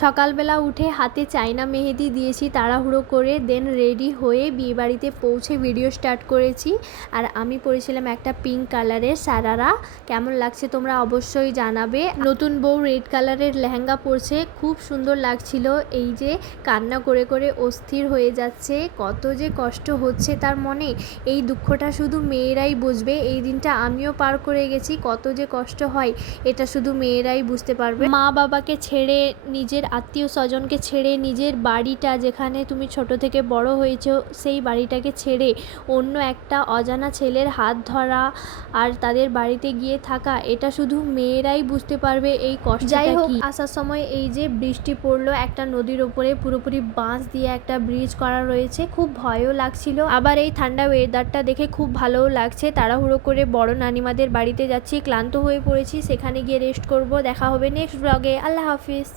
সকালবেলা উঠে হাতে চায়না মেহেদি দিয়েছি তাড়াহুড়ো করে, দেন রেডি হয়ে বিয়েবাড়িতে পৌঁছে ভিডিও স্টার্ট করেছি। আর আমি পরেছিলাম একটা পিঙ্ক কালারের সারারা। কেমন লাগছে তোমরা অবশ্যই জানাবে। নতুন বউ রেড কালারের লেহেঙ্গা পরছে, খুব সুন্দর লাগছিল। এই যে কান্না করে করে অস্থির হয়ে যাচ্ছে, কত যে কষ্ট হচ্ছে তার মনে। এই দুঃখটা শুধু মেয়েরাই বুঝবে। এই দিনটা আমিও পার করে গেছি, কত যে কষ্ট হয় এটা শুধু মেয়েরাই বুঝতে পারবে। মা বাবাকে ছেড়ে, নিজের আত্মীয় স্বজনকে ছেড়ে, নিজের বাড়িটা যেখানে তুমি ছোট থেকে বড় হয়েছো সেই বাড়িটাকে ছেড়ে অন্য একটা অজানা ছেলের হাত ধরা আর তাদের বাড়িতে গিয়ে থাকা, এটা শুধু মেয়েরাই বুঝতে পারবে এই কষ্ট। যাই হোক, আসার সময় এই যে বৃষ্টি পড়লো, একটা নদীর ওপরে পুরোপুরি বাঁশ দিয়ে একটা ব্রিজ করা রয়েছে, খুব ভয়ও লাগছিল। আবার এই ঠান্ডা ওয়েদারটা দেখে খুব ভালোও লাগছে। তাড়াহুড়ো করে বড় নানিমাদের বাড়িতে যাচ্ছি, ক্লান্ত হয়ে পড়েছি, সেখানে গিয়ে রেস্ট করব। দেখা হবে নেক্সট ব্লগে। আল্লাহ হাফিজ।